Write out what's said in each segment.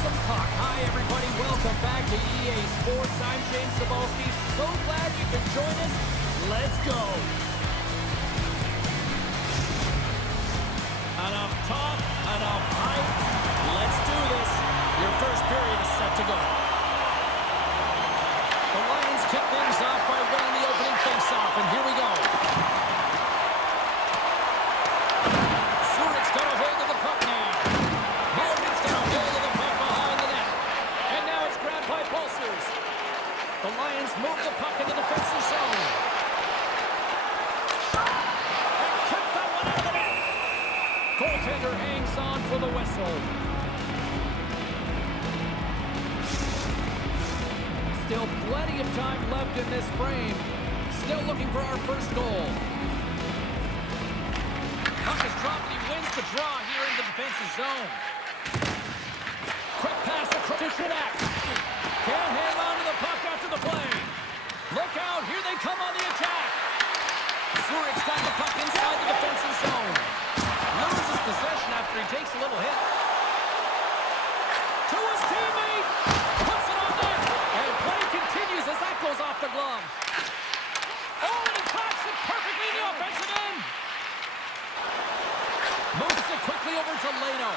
some puck. Hi, everybody. Welcome back to EA Sports. I'm James Cebulski. So glad you could join us. Let's go. Enough talk, enough hype. Let's do this. Your first period is set to go. The Lions kick things off by winning the opening faceoff, and here we go. Zurich's got a hold of the puck now. Morgan's got a hold of the puck behind the net. And now it's grabbed by Pulsers. The Lions move the puck in the defensive zone. And kick that one out of the net. Goaltender hangs on for the whistle. Still plenty of time left in this frame. Still looking for our first goal. Puck is dropped and he wins the draw here in the defensive zone. Quick pass across to Shadak. Can't hang on to the puck after the play. Look out, here they come on the attack. Zurich's got the puck inside the defensive zone. Loses possession after he takes a little hit. To his teammate. Puts it on net. And play continues as that goes off the glove. Oh, and he cracks it perfectly in the offensive end. Moves it quickly over to Leno.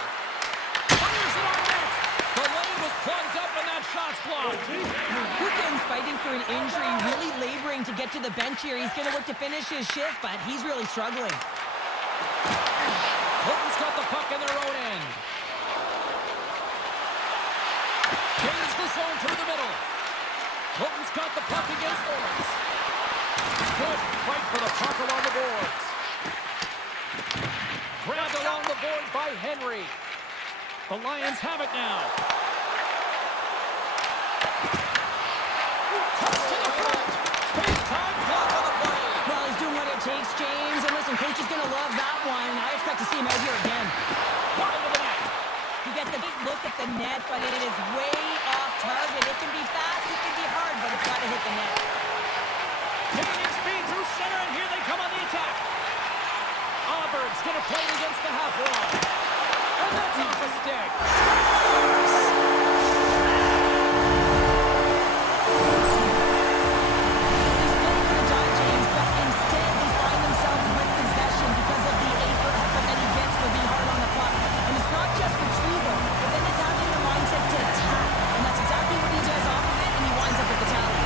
Fires it on net. The lane was plugged up and that shot's blocked. Hooken's fighting for an injury, really laboring to get to the bench here. He's going to look to finish his shift, but he's really struggling. Kloten's got the puck in their own end. Gains the zone through the middle. Kloten's got the puck against Lawrence. Good fight for the puck along the boards. Grabbed along the boards by Henry. The Lions have it now. Touch to the front. Big time block on the play. Well, he's doing what it takes, James. And listen, coach is going to love that one. I expect to see him out here again. Wide of the net. He gets a big look at the net, but it is way off target. It can be fast, it can be hard, but it's got to hit the net. Gaining speed through center, and here they come on the attack. Auburn's going to play it against the half wall. And that's off a stick. He's still going to die, James, but instead they find themselves with possession because of the effort that he gets for being hard on the puck. And it's not just retrieval, but then it's having the mindset to attack. And that's exactly what he does off of it, and he winds up with the tally.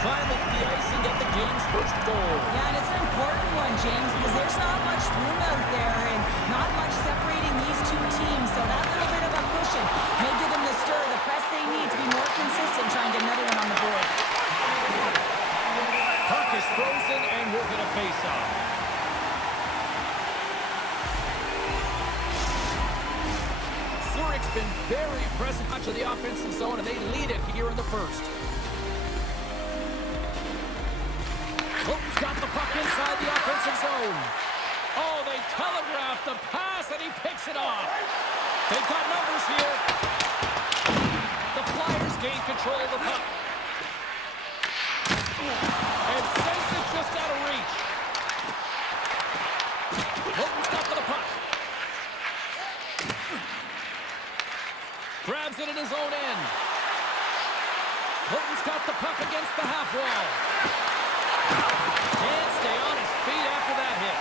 Finally to the ice and get the game's first goal. Yeah, and it's an important one, James, because there's not much room out there and not much separating these two teams. So that little bit of a cushion may give them the stir, the press they need to be more consistent, trying to get another one on the board. Puck is frozen and we're going to face off. Zurich's been very impressive much of the offensive zone, and they lead it here in the first. Kloten's got the puck inside the offensive zone. Oh, they telegraphed the pass, and he picks it off. They've got numbers here. The Flyers gain control of the puck. And sends it just out of reach. Kloten's got to the puck. Grabs it in his own end. Kloten's got the puck against the half wall. Can't stay on his feet after that hit.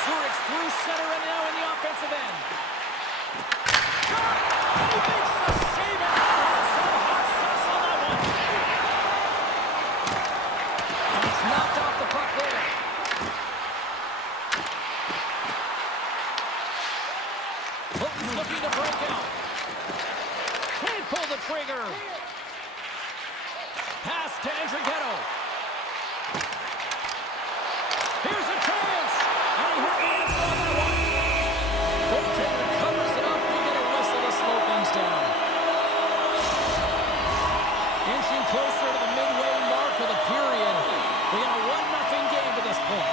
Zurich's through center and now in the offensive end. And he makes the save and has some hot sauce on that one. And he's knocked off the puck there. Kloten's looking to break out. Can't pull the trigger. Pass to Andrighetto. Here's a chance. And he hurt the answer on that one. Goaltender covers it up. We get a whistle to slow things down. Inching closer to the midway mark of the period. We got a 1-0 game to this point.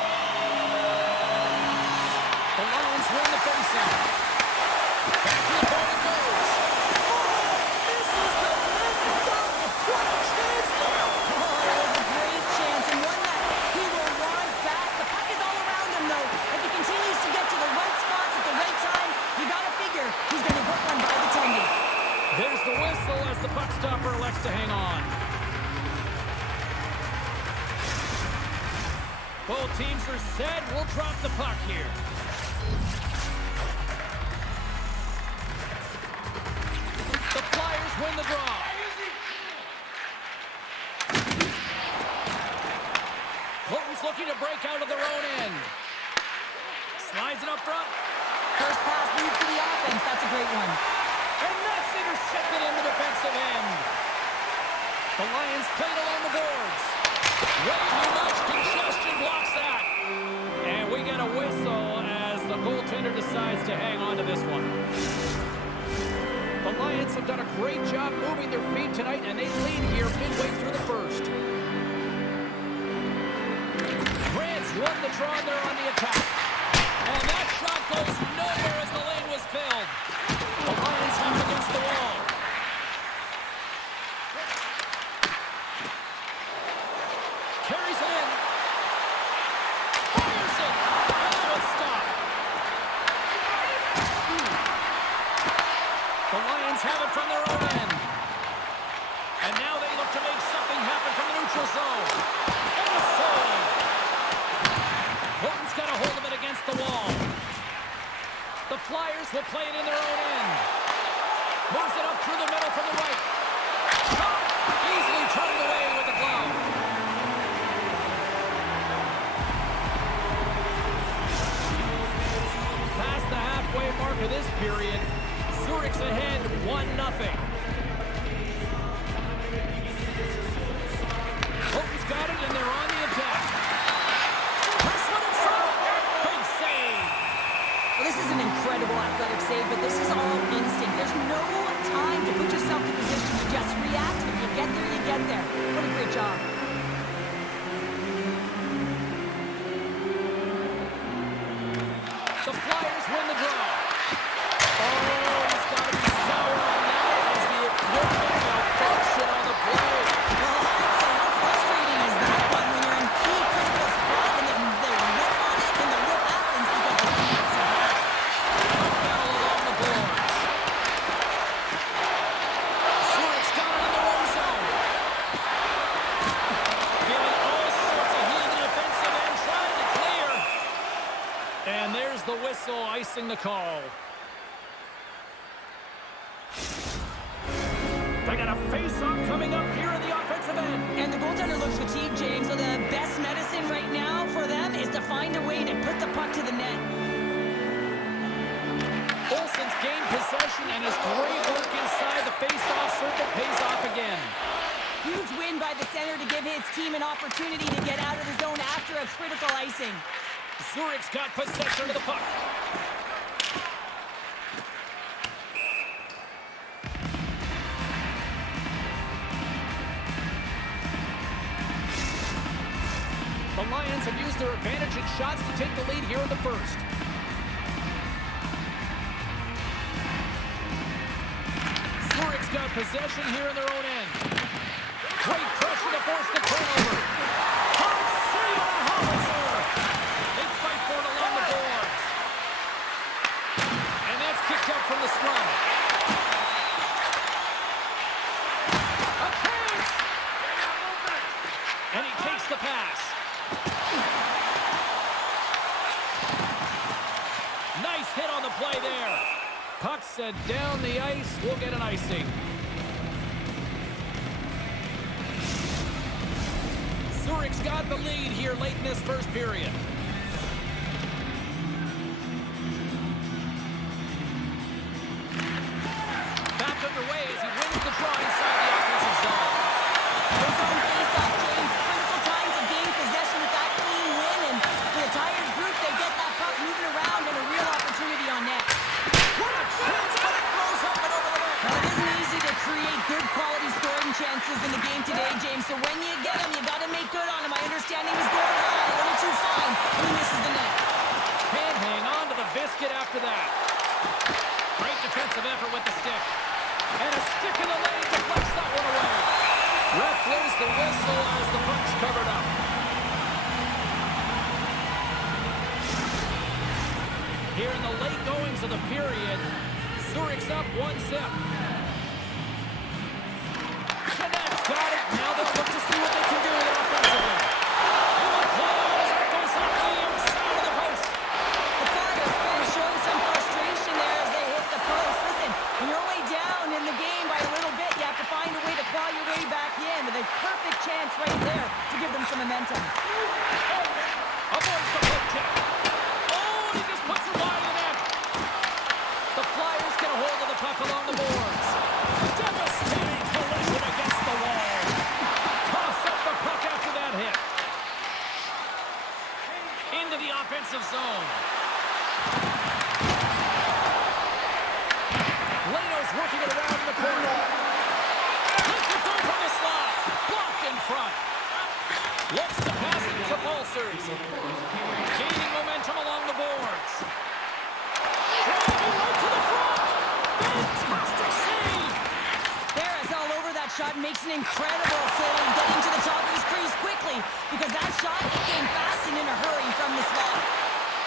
The Lions win the faceoff. Back to the ball. to hang on. Both teams are set. We'll drop the puck here. The Flyers win the draw. Kloten's looking to break out of their own end. Slides it up front. First pass leads to the offense. That's a great one. And that's intercepted in the defensive end. The Lions played along the boards. Way too much congestion blocks that. And we get a whistle as the goaltender decides to hang on to this one. The Lions have done a great job moving their feet tonight, and they lead here midway through the first. France won the draw there on the attack. And that shot goes nowhere as the lane was filled. The Lions up against the wall. Carries it in. Fires it. And that was stopped. The Lions have it from their own end. And now they look to make something happen from the neutral zone. And a save. Kloten's got a hold of it against the wall. The Flyers will play it in their own end. Moves it up through the middle from the right. Shot! Easily turned away with the glove. Past the halfway mark of this period, Zurich's ahead 1-0. Kloten's got it, and they're on the attack. Press one in front. Big save. Well, this is an incredible athletic save, but this is all instinct. There's no time to put yourself in position to just react. If you get there, you get there. What a great job. The Flyers win the draw. Oh, he's got to be sour on that as the equipment malfunction on the play. Well, I'd say how frustrating is that one when you're in key critical spot and then they whip on it and the whip happens because the team's ahead. Battle along the boards. Zurich's got it in the war zone. Feeling all sorts of heat in the defensive end, trying to clear. And there's the whistle icing the call. They got a face-off coming up here in the offensive end. And the goaltender looks fatigued, James, so the best medicine right now for them is to find a way to put the puck to the net. Olsen's gained possession, and his great work inside the face-off circle pays off again. Huge win by the center to give his team an opportunity to get out of the zone after a critical icing. Zurich's got possession of the puck. The Lions have used their advantage in shots to take the lead here in the first. Zurich's got possession here in their own end. Great pressure to force the turnover. Hard save on a howitzer. They fight for it along the boards. And that's kicked out from the scrum. A chance! And he takes the pass. Nice hit on the play there. Puck set down the ice. We'll get an icing. Zurich's got the lead here late in this first period. Back underway as he wins the draw inside the offensive zone. Those own face-off, James. Critical time to gain possession with that clean win, and for the tired group, they get that puck moving around and a real opportunity on net. What a chance, but it goes up and over the net. Well, it isn't easy to create good quality scoring chances in the game today, James, so when you get them, you got to make good on them. I understand he was going high, a little too fine, and he misses the net. Can't hang on to the biscuit after that. Great defensive effort with the stick. And a stick in the lane deflects that one away. Ref blows the whistle as the puck's covered up. Here in the late goings of the period, Zurich's up 1-0. Connect. got it. Now they'll look to see what they can do with it offensively. And the play on as it goes up the inside of the post. The Flyers are showing some frustration there as they hit the post. Listen, when you're only down in the game by a little bit, you have to find a way to claw your way back in with a perfect chance right there to give them some momentum. Avoids the poke check. Oh, he just puts it wide of the net. The Flyers get a hold of the puck along the boards. Devastating collision against the wall. Toss up the puck after that hit. Into the offensive zone. Leno's working it around in the corner. Hits it through from the slot. Blocked in front. Looks to pass it to Pulsers. Gaining momentum along the boards. Driving right to the front. Fantastic save. Barris all over that shot and makes an incredible save, getting to the top of his crease quickly because that shot came fast and in a hurry from the slot.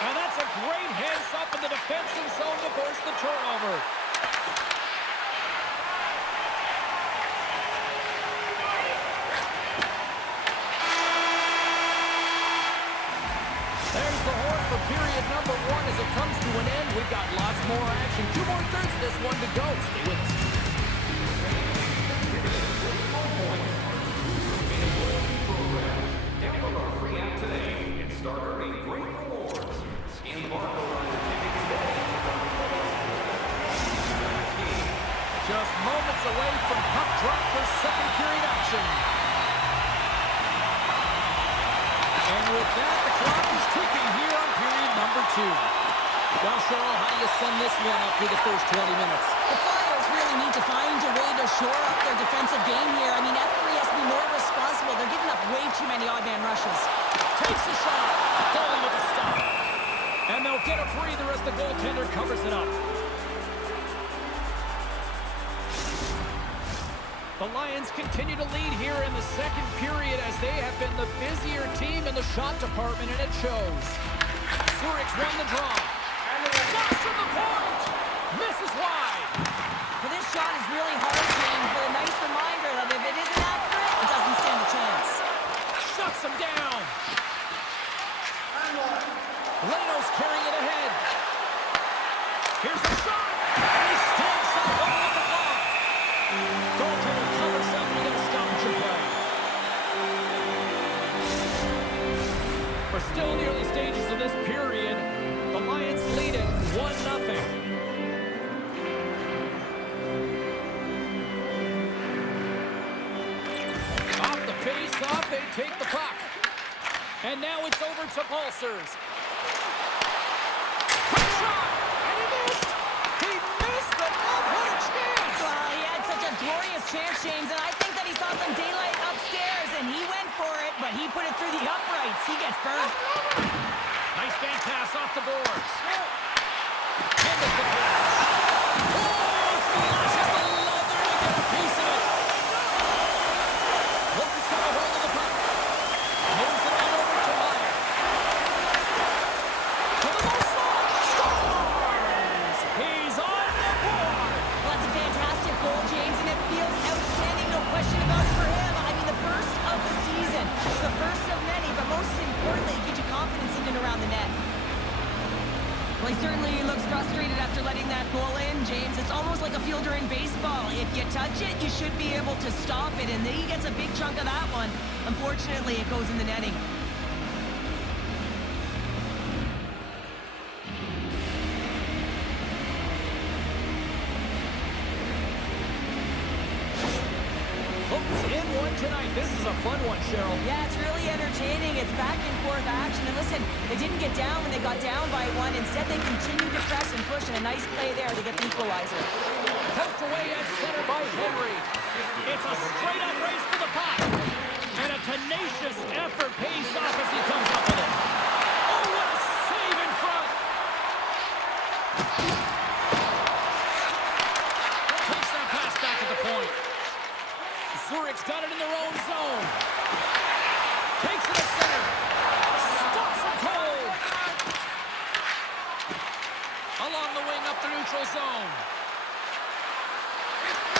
And that's a great heads up in the defensive zone to force the turnover. There's the horn for period number 1 as it comes to an end. We've got lots more action. 2 more thirds of this one to go. Stay with us. Download our free app today and start earning great rewards. Scan the barcode on your ticket today. Just moments away from puck drop for second period action. And with that, the clock is ticking here on period number 2. Well, Cheryl, how do you sum this one up through the first 20 minutes? The Flyers really need to find a way to shore up their defensive game here. I mean, F3 has to be more responsible. They're giving up way too many odd man rushes. Takes a shot. Goalie with a stop. And they'll get a breather as the goaltender covers it up. The Lions continue to lead here in the second period as they have been the busier team in the shot department, and it shows. Zurich's won the draw. Shots from the point. Misses wide. Well, this shot is really hard, James, but a nice reminder that if it isn't accurate, it doesn't stand a chance. Shuts him down. Leno's carrying it ahead. Here's the shot. And he stamps it over with the block. Goaltender covers up with a stoppage play. We're still in the early stages of this period. The Lions lead it 1-0. Off the face-off, they take the puck. And now it's over to Pulsers. Quick shot! And he missed! He missed it! Oh, what a chance! Well, he had such a glorious chance, James, and I think that he saw some daylight upstairs, and he went for it, but he put it through the uprights. He gets burned. Nice bank pass off the boards. Handles the pass. Oh, flashes the leather to get a piece of it. Logan's got a hold of the puck. Moves it on over to Meyer. To the low slot. Scores! He's on the board. Well, that's a fantastic goal, James, and it feels outstanding, no question about it for him. I mean, the first of the season. It's the first of many, but most importantly, it gives you confidence in and around the net. Well, he certainly looks frustrated after letting that goal in, James. It's almost like a fielder in baseball. If you touch it, you should be able to stop it, and he gets a big chunk of that one. Unfortunately, it goes in the netting. Hooks in one tonight. This is a fun one, Cheryl. Yeah, it's really entertaining. It's back and forth action. And listen, they didn't get down when they got down by one. Instead, they continued to press and push, and a nice play there to get the equalizer. Poked away at center by Henry. It's a straight-up race for the puck. And a tenacious effort pays off as he comes up with it. Oh, what a save in front. Takes that pass back at the point. Zurich's got it in their own zone. Takes it to center. Stops him cold. Along the wing up the neutral zone.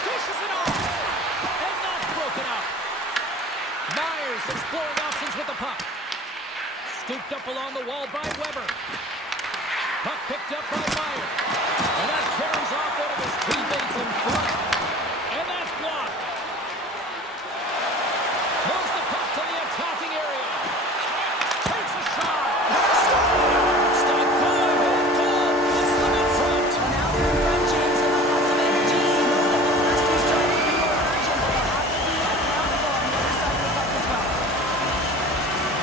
Pushes it off. And that's broken up. Myers exploring options with the puck. Scooped up along the wall by Weber. Puck picked up by Myers. And that carries off one of his teammates in front. And that's blocked. Moves the puck to the attacking area. Takes a shot. Stop goal. Goal. Puts them in front. Well, now they're in front, James, and they'll have to make a change. You know that the first two starts to be more urgent. They'll have to be accountable on the other side of the puck as well.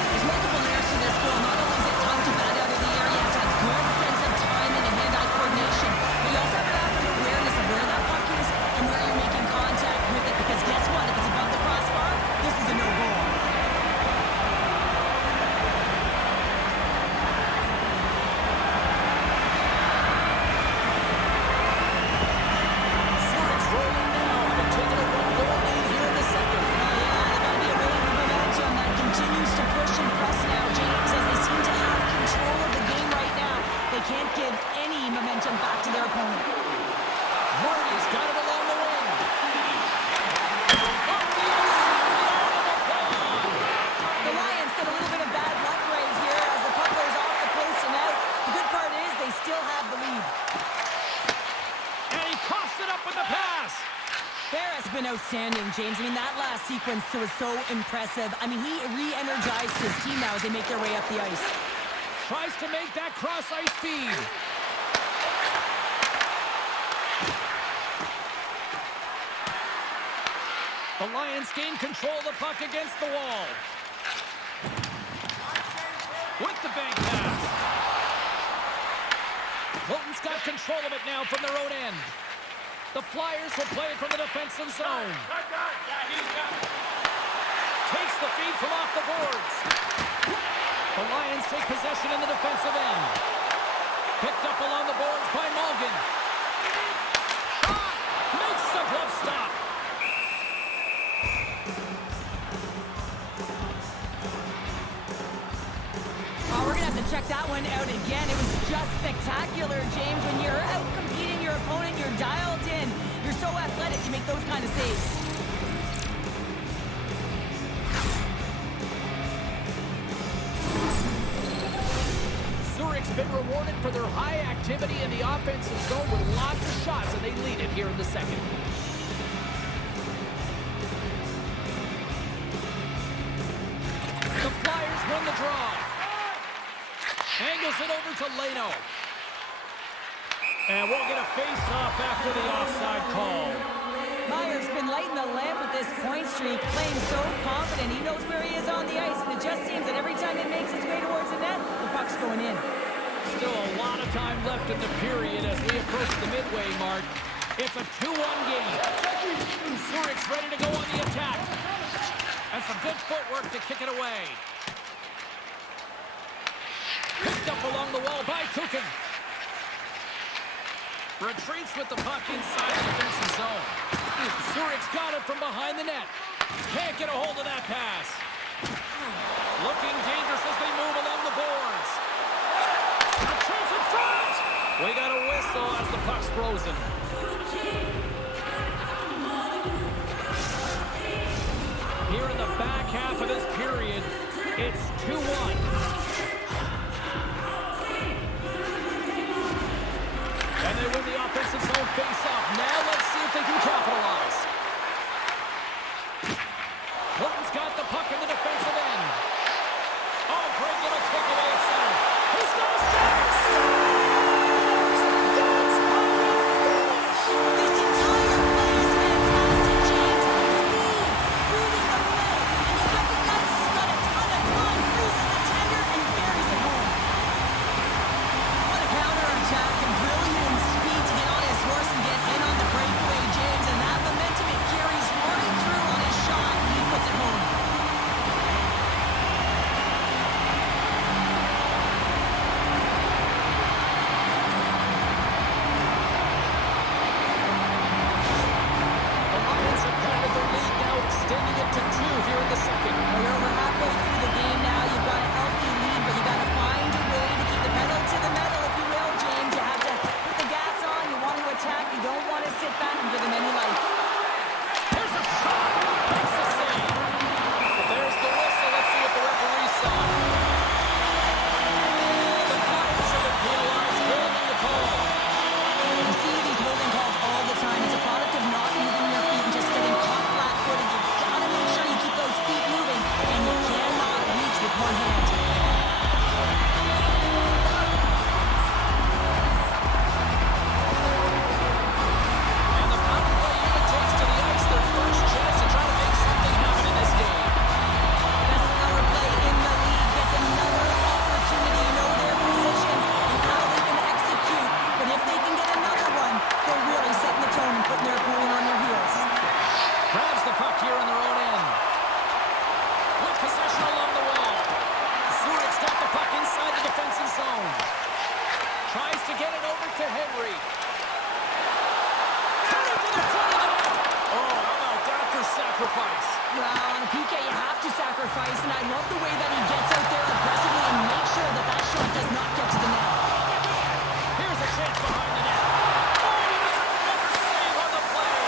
There's multiple layers to this goal. Not only is it time to bat out of the area, you have to have good sense of timing and hand-eye coordination. But you also have to have an awareness of where that puck is and where you're making contact with it. Because guess what? If it's above the crossbar, this is a no-goal. Zurich's rolling now. They're taking a 1-goal lead here in the second. Oh, yeah, they got to be a wave of momentum that continues to push and press now, James, as they seem to have control of the game right now. They can't give any momentum back to their opponent. Marty's got it along the wing. Off the outside, the arm of the ball. The Lions get a little bit of bad luck right here as the puck goes off the post and out. The good part is they still have the lead. And he coughs it up with the pass. Bear has been outstanding, James. I mean, that last sequence was so impressive. I mean, he re-energized his team now as they make their way up the ice. Tries to make that cross-ice feed. The Lions gain control of the puck against the wall. With the bank pass. Kloten's got control of it now from their own end. The Flyers will play it from the defensive zone. Takes the feed from off the boards. The Lions take possession in the defensive end. Picked up along the boards by Malgin. Shot! Makes the glove stop. Oh, we're going to have to check that one out again. It was just spectacular, James. When you're out competing your opponent, you're dialed in. You're so athletic to make those kind of saves. Zurich's been rewarded for their high activity in the offensive zone with lots of shots, and they lead it here in the second. The Flyers win the draw. Angles it over to Leno. And we'll get a face-off after the offside call. Myers been lighting the lamp with this point streak, playing so confident. He knows where he is on the ice, and it just seems that every time it makes its way towards the net, the puck's going in. Still a lot of time left in the period as we approach the midway mark. It's a 2-1 game. Zurich's ready to go on the attack. And some good footwork to kick it away. Picked up along the wall by Kukin. Retreats with the puck inside the defensive zone. Zurich's got it from behind the net. Can't get a hold of that pass. Looking dangerous as they move along the boards. A chance in front! We got a whistle as the puck's frozen. Here in the back half of this period, it's 2-1. And they win the offensive zone face-off. Now let's see if they can capitalize. Kloten's got the puck in the defensive end. Oh, great little takeaway at center. He's got a stop! That's how we finish! This entire play is fantastic, James. Speed, moving the play, and you recognize he's got a ton of time, freezes the tender, and buries it home. What a counterattack, and brilliant speed to get on his horse and get in on the breakaway, James, and that here in their own end. With possession along the wall. Zurich's got the puck inside the defensive zone. Tries to get it over to Henry. Turning to the front of the net. Oh, how about that for sacrifice? Well, on a PK, you have to sacrifice, and I love the way that he gets out there aggressively and makes sure that that shot does not get to the net. Here's a chance behind the net. Oh, and it's another save on the play.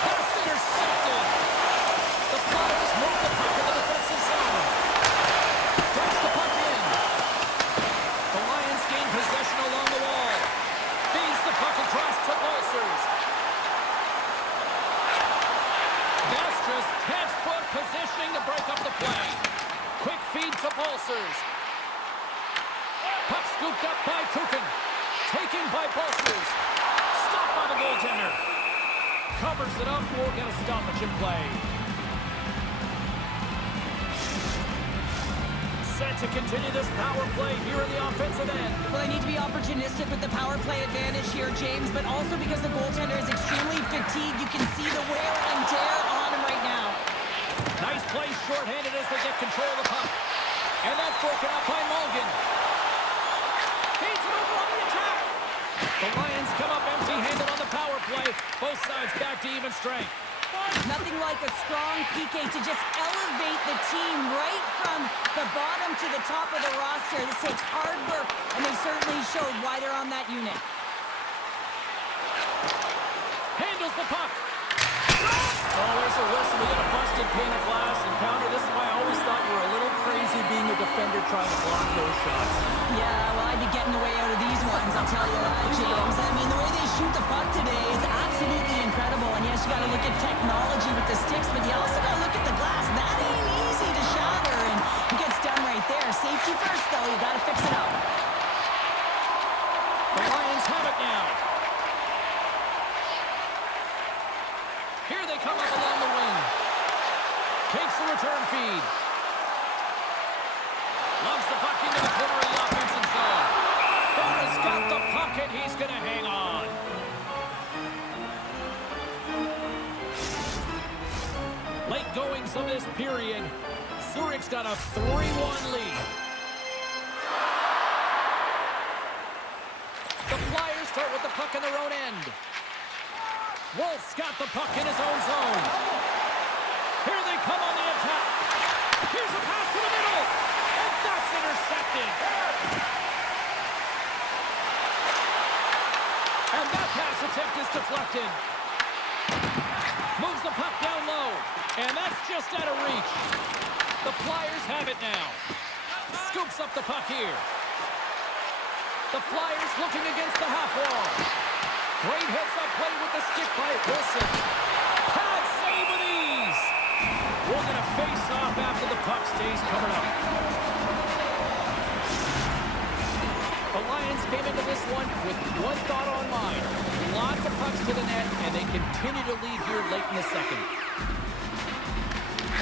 Pass intercepted. The Flyers move the puck in the defensive zone. Dumps the puck in. The Lions gain possession along the wall. Feeds the puck across to Bolsers. That's just textbook positioning to break up the play. Quick feed to Bolsers. Puck scooped up by Kukin. Taken by Bolsers. Stopped by the goaltender. Covers it up. We'll get a stoppage in play. Set to continue this power play here in the offensive end. Well, they need to be opportunistic with the power play advantage here, James, but also because the goaltender is extremely fatigued. You can see the wear and tear on him right now. Nice play shorthanded as they get control of the puck. And that's broken up by Mulligan. Feeds it over on the attack. The Lions come up empty-handed on the power play. Both sides back to even strength. Nothing like a strong PK to just elevate the team right from the bottom to the top of the roster. This takes hard work, and they certainly showed why they're on that unit. Handles the puck. Oh, there's a whistle. We got a busted pane of glass encounter. This is why I always thought you were a little crazy being a defender trying to block those shots. Yeah, well, I'd be getting away out of these ones, I'll tell you that, James. I mean, the way they shoot the puck today is absolutely incredible. And yes, you got to look at technology with the sticks, but you also got to look at the glass. That ain't easy to shatter, and it gets done right there. Safety first, though. You got to fix it up. The Lions have it now. Here they come up along the wing. Takes the return feed. Loves the puck into the corner of the offensive zone. Barra's got the puck and he's going to hang on. Late goings of this period. Zurich's got a 3-1 lead. The Flyers start with the puck in their own end. Wolf's got the puck in his own zone. Here they come on the attack. Here's a pass to the middle. And that's intercepted. And that pass attempt is deflected. Moves the puck down low. And that's just out of reach. The Flyers have it now. Scoops up the puck here. The Flyers looking against the half wall. Great heads-up play with the stick by Wilson. Pad save with ease. We're going to face off after the puck stays covered up. The Lions came into this one with one thought on mind. Lots of pucks to the net, and they continue to lead here late in the second.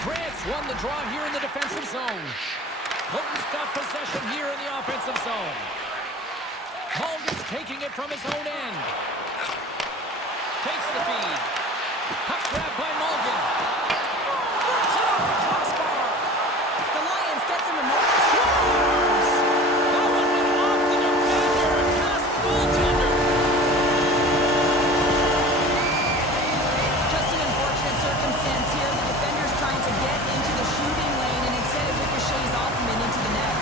Grant's won the draw here in the defensive zone. Kloten's got possession here in the offensive zone. Mulligan's taking it from his own end. Takes the feed. Puck grab by Mulligan. Works it off the crossbar. The Lions get some emotion. Scores! That one went off the defender and past the goaltender. Just an unfortunate circumstance here. The defender's trying to get into the shooting lane, and instead it ricochets off him and into the net.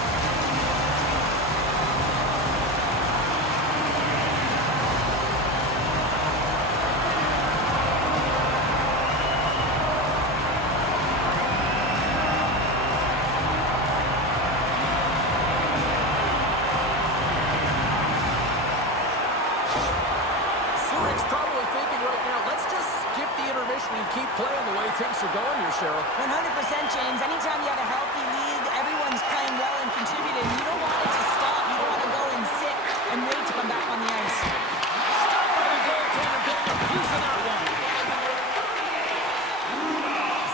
And keep playing the way things are going here, Cheryl. 100%, James. Anytime you have a healthy lead, everyone's playing well and contributing. You don't want it to stop. You don't want to go and sit and wait to come back on the ice. Stopped by the goaltender, getting a piece of that one.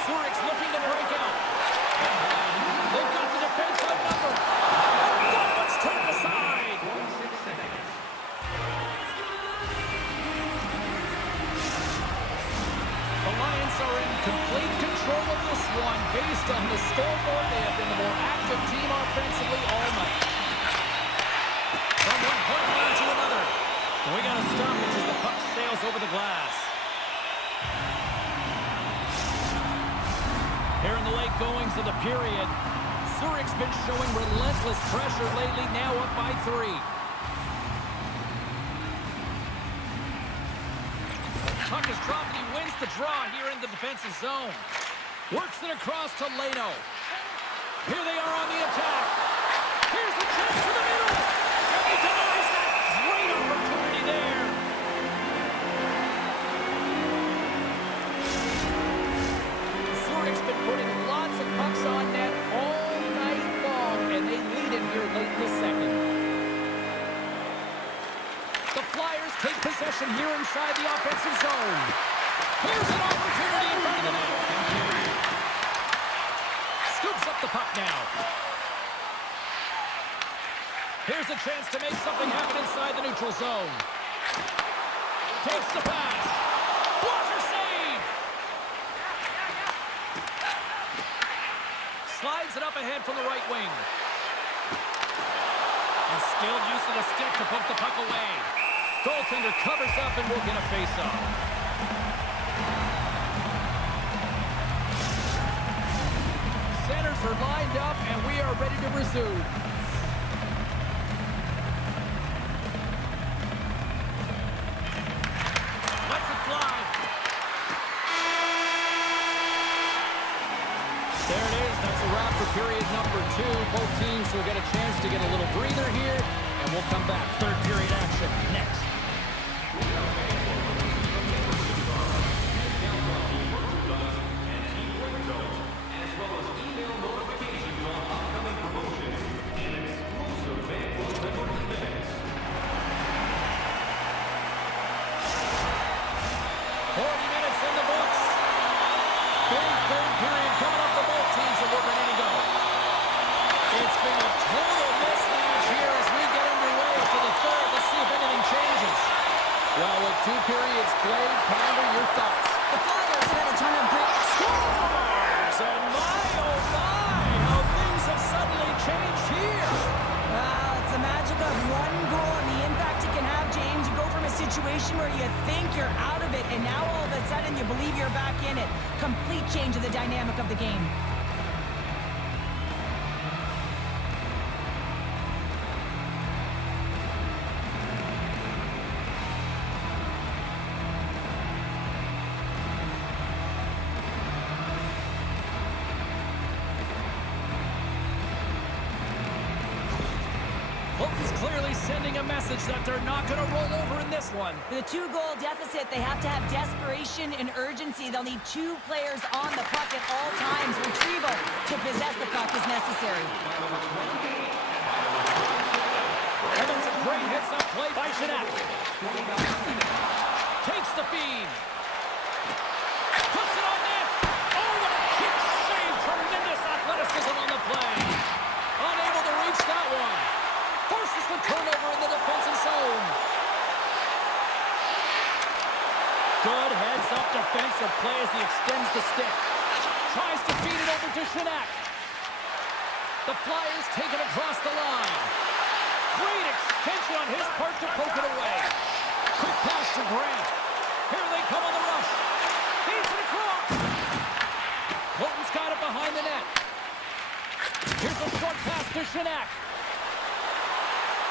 Zurich's looking to break out. They've got the defense outnumbered. That one's turned aside. The Lions Lions are in complete control of this one. Based on the scoreboard, they have been the more active team offensively all night. From one point line to another. We got to stop it as the puck sails over the glass. Here in the late goings of the period, Zurich's been showing relentless pressure lately, now up by 3. Puck is dropped and he wins the draw here in the defensive zone. Works it across to Leno. Here they are on the attack. Here's the chance to the middle. And he denies that. Great opportunity there. Zurich's been putting lots of pucks on net all night long, and they lead it here late in the second. The Flyers take possession here inside the offensive zone. Here's an opportunity in front of the net. Scoops up the puck now. Here's a chance to make something happen inside the neutral zone. Takes the pass. Blocker save. Slides it up ahead from the right wing. A skilled use of the stick to poke the puck away. Goaltender covers up and will get a face-off. Centers are lined up and we are ready to resume. Lets it fly. There it is. That's a wrap for period number 2. Both teams will get a chance to get a little breather here, and we'll come back. Third period action next. Well, with 2 periods played, Pounder, your thoughts? The Flyers have had a ton of great scores! And my, oh my, how things have suddenly changed here. Well, it's the magic of one goal and the impact it can have, James. You go from a situation where you think you're out of it, and now all of a sudden you believe you're back in it. Complete change of the dynamic of the game. Kloten's clearly sending a message that they're not going to roll over in this one. With a 2-goal deficit, they have to have desperation and urgency. They'll need 2 players on the puck at all times. Retrieval to possess the puck is necessary. Evans, a great hits-up play by Shinak. Takes the feed. Puts it on net. Oh, what a kick save. Tremendous athleticism on the play. Unable to reach that one. Forces the turnover in the defensive zone. Good heads-up defensive play as he extends the stick. Tries to feed it over to Shinak. The Flyers take it across the line. Great extension on his part to poke it away. Quick pass to Grant. Here they come on the rush. Feeds it across. Kloten's got it behind the net. Here's a short pass to Shinak.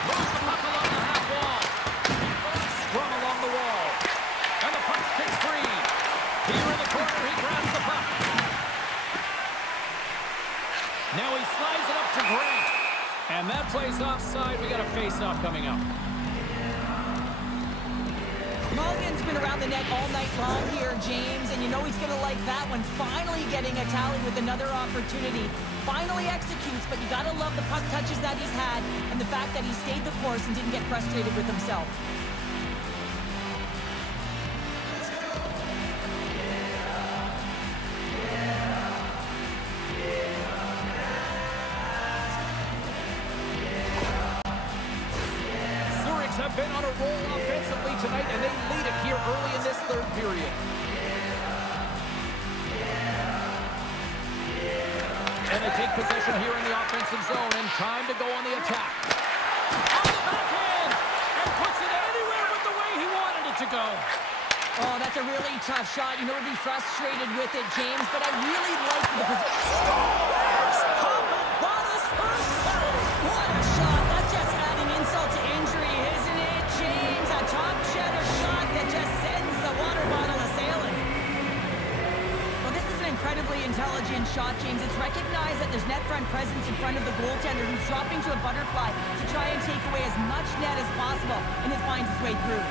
Moves the puck along the half wall. Scrum along the wall. And the puck's kicked free. Here in the corner, he grabs the puck. Now he slides it up to Grant. And that plays offside. We got a face-off coming up. Mulligan's been around the net all night long here, James, and you know he's going to like that one. Finally getting a tally with another opportunity. Finally executes, but you got to love the puck touches that he's had and the fact that he stayed the course and didn't get frustrated with himself. Have been on a roll offensively tonight, and they lead it here early in this third period. take possession here in the offensive zone, and time to go on the attack. On the backhand, and puts it anywhere but the way he wanted it to go. Oh, that's a really tough shot. You know, we'd be frustrated with it, James, but I really like the position. What a shot. That's just adding insult to injury, isn't it, James? A top cheddar shot that just sends the water bottle a-sailing. Well, this is an incredibly intelligent shot, James. It's recognized that there's net front presence in front of the goaltender who's dropping to a butterfly to try and take away as much net as possible, and it finds its way through.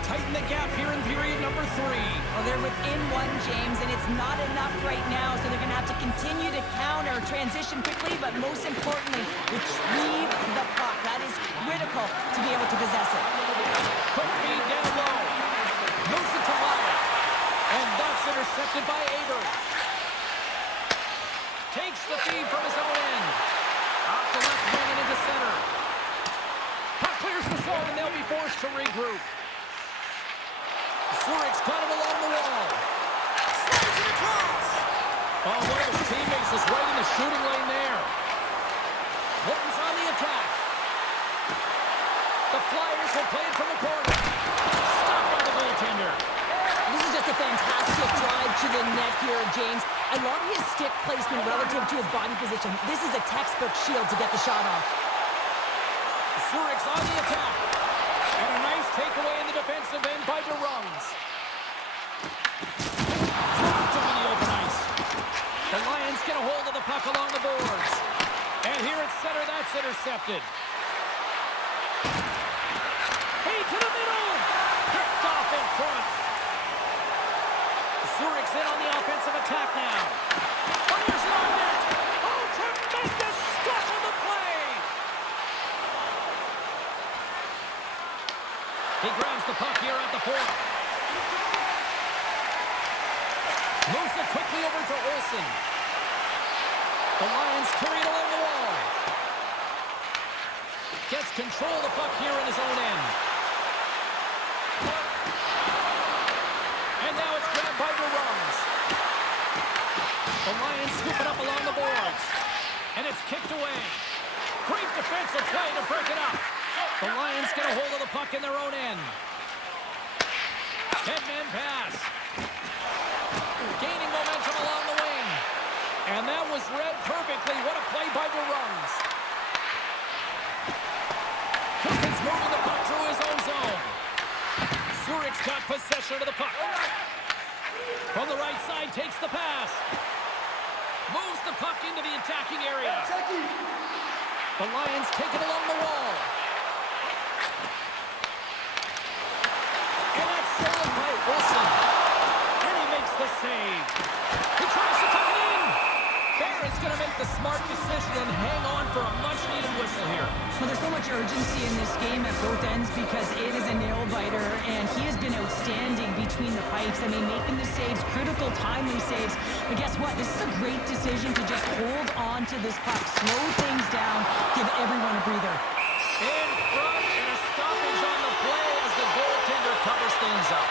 Tighten the gap here in period number 3. Well, they're within one, James, and it's not enough right now, so they're going to have to continue to counter, transition quickly, but most importantly, retrieve the puck. That is critical to be able to possess it. Quick feed down low. Moves it to Meyer. And that's intercepted by Aber. Takes the feed from his own end. Off the left wing and into center. Puck clears the zone, and they'll be forced to regroup. Zurich's got it along the wall. Slides it across. Oh, one of his teammates is right in the shooting lane there. Holton's on the attack. The Flyers will play it from the corner. Stopped by the goaltender. This is just a fantastic drive to the net here, James. I love his stick placement relative to his body position. This is a textbook shield to get the shot off. Zurich's on the attack. And a nice takeaway in the defensive end by DeRungs. Dropped him in the open ice. The Lions get a hold of the puck along the boards. And here at center, that's intercepted. Hey, to the middle. Picked off in front. Zurich's in on the offensive attack now. Fires it on net. Oh, tremendous stuff on the play. He grabs the puck here at the point. Moves it quickly over to Olsen. The Lions carry it along the wall. Gets control of the puck here in his own end. And now it's grabbed by DeRungs. The Lions scoop it up along the boards. And it's kicked away. Great defensive play to break it up. The Lions get a hold of the puck in their own end. Headman pass. Gaining momentum along the wing. And that was read perfectly. What a play by DeRungs. Kloten's moving the puck through his own zone. Zurich's got possession of the puck. From the right side, takes the pass. Moves the puck into the attacking area. The Lions take it along the wall. And that's stolen by Olsen. And he makes the save. He tries to tuck it in. Barron's going to make the smart decision and hang on for a much-needed whistle here. Well, there's so much urgency in this game at both ends because it is a nail-biter, and he has been outstanding between the pipes. I mean, making the saves, critical, timely saves. But guess what? This is a great decision to just hold on to this puck, slow things down, give everyone a breather. In front, and a stoppage on the play as the goaltender covers things up.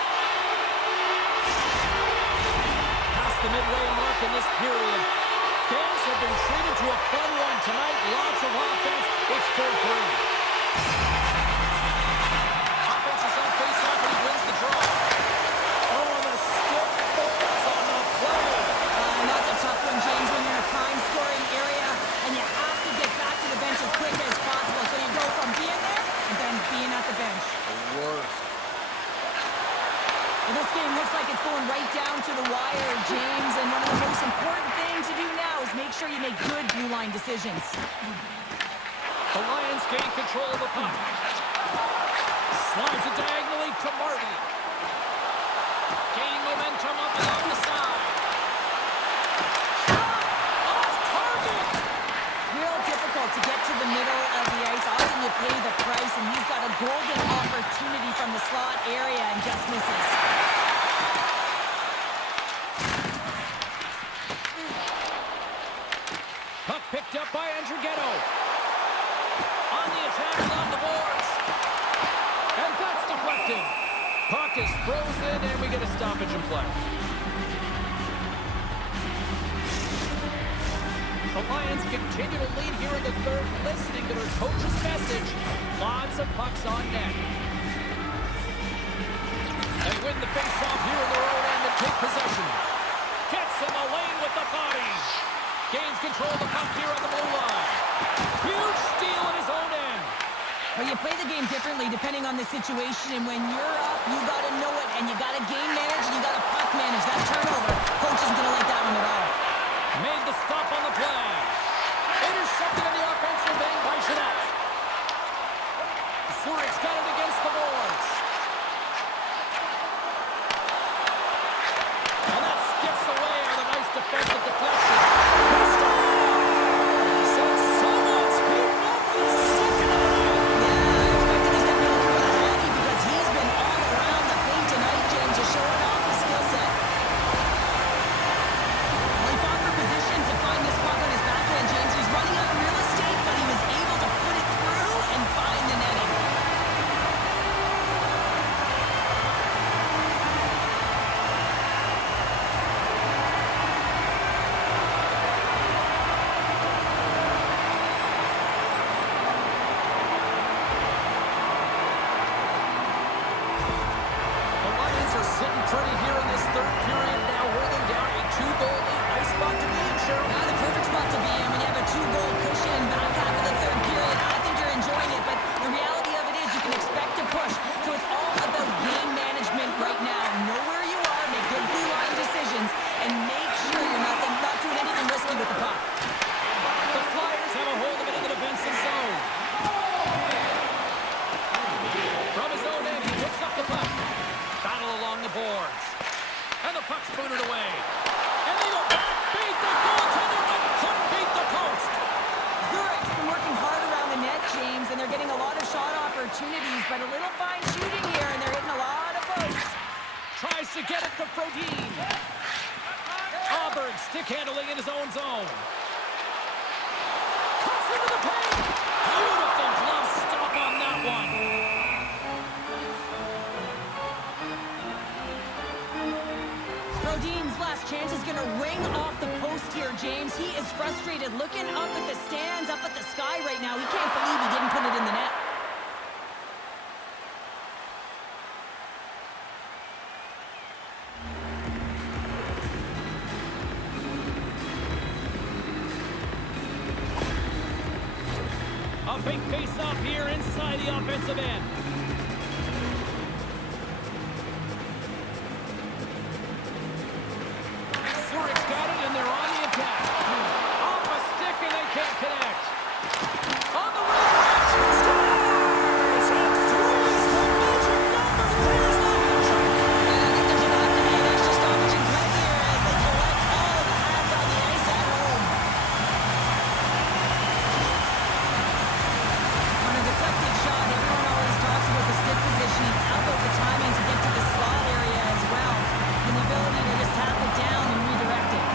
Past the midway mark in this period. Fans have been treated to a fun one tonight. Lots of offense. It's 4-3. Offense is on face-off, and he wins the draw. Oh, and the stick falls on the play. And that's a tough one, James, when you're in a prime scoring area, and you have to get back to the bench as quick as possible. So you go from being there and then being at the bench. The worst. Well, this game looks like it's going right down to the wire, James, and one of the most important things to do now is make sure you make good blue line decisions. The Lions gain control of the puck. Slides it diagonally to Marty. Gaining momentum up along the side. Shot off target. Real difficult to get to the middle of the ice. Often you pay the price, and he's got a golden opportunity from the slot area and just misses. Puck picked up by Andrighetto. in, and we get a stoppage in play. The Lions continue to lead here in the third, listening to their coach's message. Lots of pucks on net. They win the face-off here in their own end and take possession. Gets in the lane with the body. Gains control of the puck here on the blue line. Huge steal in his own end. Well, you play the game differently depending on the situation, and when you're up, you got to know it, and you got to game manage, and you got to puck manage. That turnover, coach isn't going to like that one at all. Made the stop on the play. Intercepted in the offensive end by Jeanette. Zurich got it against the boards. And that skips away on a nice defensive deflection. He scores! And someone's beaten up with his second of the night. Yeah, I expected he's going to be looking for the handy because he's been all around the paint tonight, James, just showing off his skill set. Well, he fought for position to find this puck on his backhand, James. He's running out of real estate, but he was able to put it through and find the netting. The Lions are sitting pretty here in this third period now, holding down a 2-goal lead. Nice spot to be in, Cheryl. Yeah, the perfect spot to be in when you have a 2-goal cushion back half of the third period. I think you're enjoying it, but the reality of it is you can expect to push. So it's all about game management right now. Know where you are, make good blue line decisions, and make sure you're not doing anything risky with the puck. The Flyers have a hold of it in the defensive zone. From his own end, he picks up the puck. Battle along the boards. And the puck's booted away. And they don't beat the goaltender, but couldn't beat the post. Zurich's been working hard around the net, James, and they're getting a lot of shot opportunities, but a little fine shooting here, and they're hitting a lot of posts. Tries to get it to Frodin. Auburn stick handling in his own zone. Cuts into the paint. Beautiful glove stop on that one. Rodin's last chance is going to ring off the post here, James. He is frustrated, looking up at the stands, up at the sky right now. He can't believe he didn't put it in the net. A big face-off here inside the offensive end. Zurich's got it, and they're on the attack. Off a stick, and they can't connect. On the right, scores! And three's the magic number. There's the hat-trick. And I think there's about to be an extra stoppage in play here as they collect all of the hands on the ice at home. On a deflected shot, everyone always talks about the stick positioning. How about the timing to get to the slot area as well? And the ability to just tap it down and redirect it.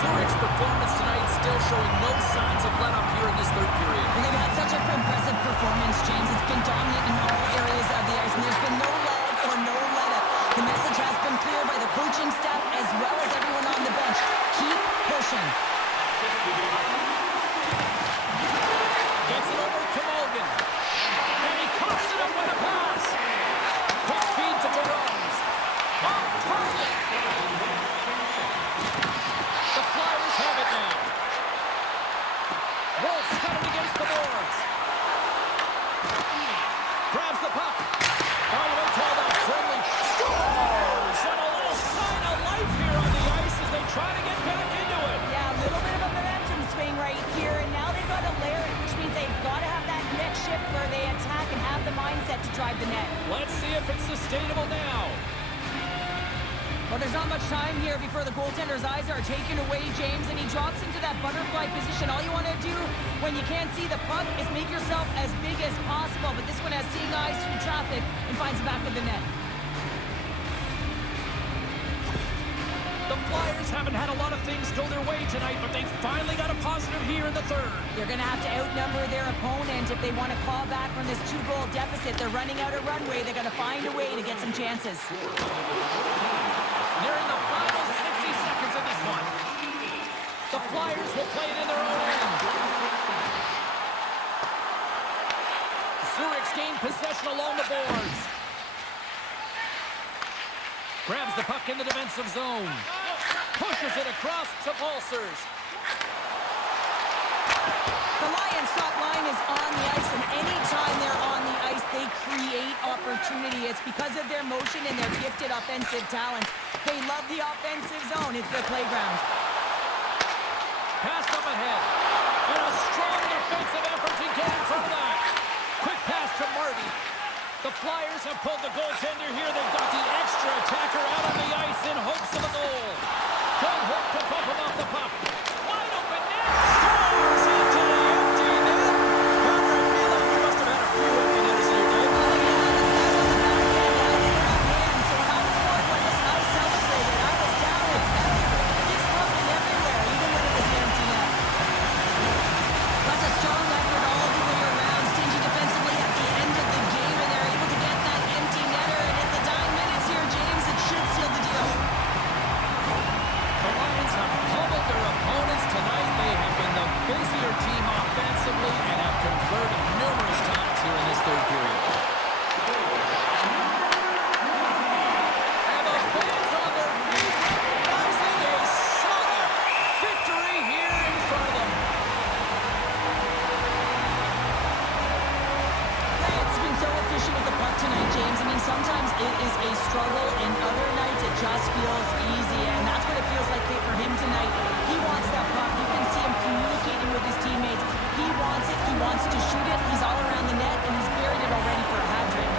Zurich's performance tonight still showing no signs of let-up here in this third period. Well, they've had such an impressive performance, James. It's been dominant in all areas of the ice, and there's been no lag or no let-up. The message has been clear by the coaching staff as well as everyone on the bench. Keep pushing. Gets it over to Morgan. And he coughs it up with a pass. Quick feed to Burroughs. Off target. The Flyers have it now. Wolf's got it against the boards. Grabs the puck. Oh, you don't call that friendly. Scores! And a little sign of life here on the ice as they try to get back into it. Yeah, a little bit of a momentum swing right here, and now they've got to layer it, which means they've got to have that net shift where they attack and have the mindset to drive the net. Let's see if it's sustainable now. Well, there's not much time here before the goaltender's eyes are taken away, James, and he drops into that butterfly position. All you want to do when you can't see the puck is make yourself as big as possible, but this one has seeing eyes through traffic and finds the back of the net. a lot of things go their way tonight, but they finally got a positive here in the third. They're going to have to outnumber their opponent if they want to claw back from this 2-goal deficit. They're running out of runway. They're going to find a way to get some chances. Nearing the final 60 seconds of this one. The Flyers will play it in their own end. Zurich's gained possession along the boards. Grabs the puck in the defensive zone. Pushes it across to Pulsers. The Lions' top line is on the ice, and anytime they're on the ice, they create opportunity. It's because of their motion and their gifted offensive talents. They love the offensive zone. It's their playground. Pass up ahead. And a strong defensive effort to get in front of that. Quick pass to Marty. The Flyers have pulled the goaltender here. They've got the extra attacker out on the ice in hopes of a goal. Good hook to bump him off the puck. Wide open net. Scores into the empty net. Connor, I feel like you must have had a few empty netters in your day. So when I was scored like this, I celebrated. I was down and out. He's fucking everywhere, even when it was the empty net. That's a strong effort all the way around. Stingy defensively at the end of the game, and they're able to get that empty netter. And at the dying minutes here, James, it should seal the deal. The Lions have pummeled their opponents tonight. They have been the busier team offensively and have converted numerous times here in this third period. And the fans on their feet recognizing a solid victory here in front of them. Grant's been so efficient with the puck tonight, James. I mean, sometimes it is a struggle, and other nights it just feels easy, and that's what it feels like for him tonight. He wants that puck. You can see him communicating with his teammates. He wants it. He wants to shoot it. He's all around the net, and he's buried it already for a hat trick.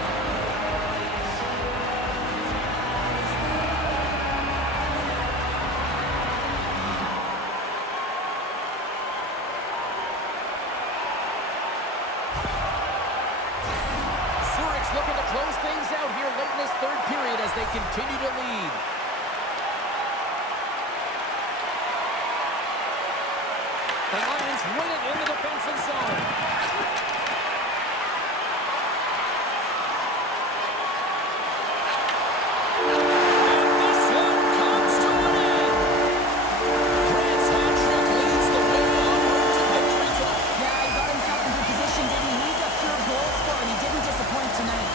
Zurich's looking to close things out here late in this third period as they continue to lead. The Lions win it in the defensive zone. And this one comes to an end. Grant's hat trick leads the way onward to victory tonight. Yeah, he got himself in good position, didn't he? He's a pure goal scorer, and he didn't disappoint tonight.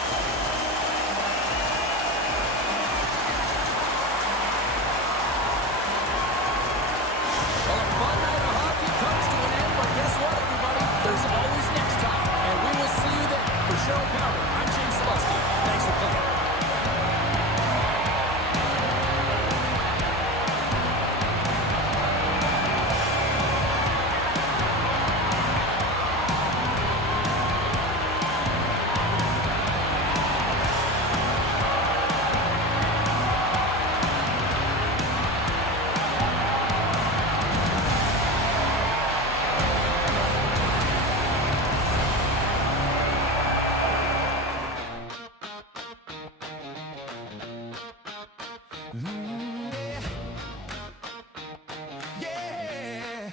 Well, a fun night of hockey comes to an end, but guess what, everybody? There's always next time, and we will see you then. For Cheryl Power, I'm James Selesky. Thanks for playing. Yeah.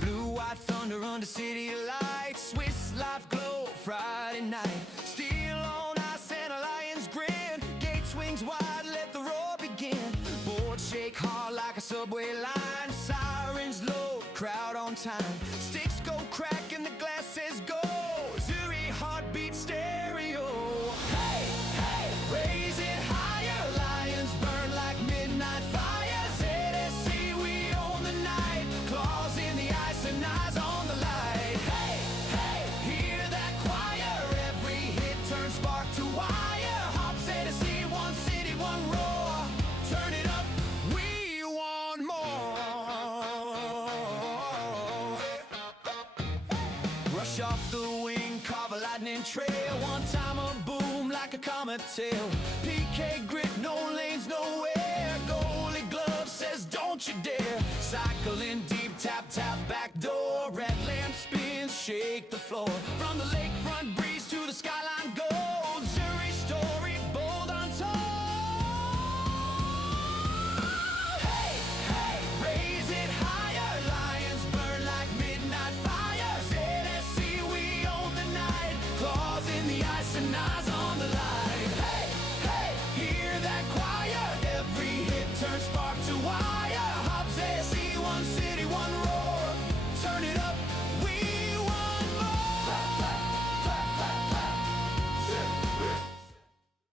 Blue, white thunder under city lights. Swiss life glow Friday night. Steel on ice and a lion's grin. Gate swings wide, let the roar begin. Boards shake hard like a subway line. Sirens low, crowd on time. Sticks go crack and the glass says go. Zurich heartbeat stereo. Hey, hey, raise it higher. Lions burn like midnight fire. ZSC, we own the night. Claws in the ice and eyes on the light. Hey, hey, hear that choir. Every hit turns spark to wire. Hop ZSC, one city, one roar. Turn it up, we want more. Rush off the wing, carve a lightning trail. One time a boom like a comet tail. PK grit, no lanes, nowhere. Goalie glove says don't you dare. Cycling deep, tap, tap, back door. Red lamp spins, shake the floor.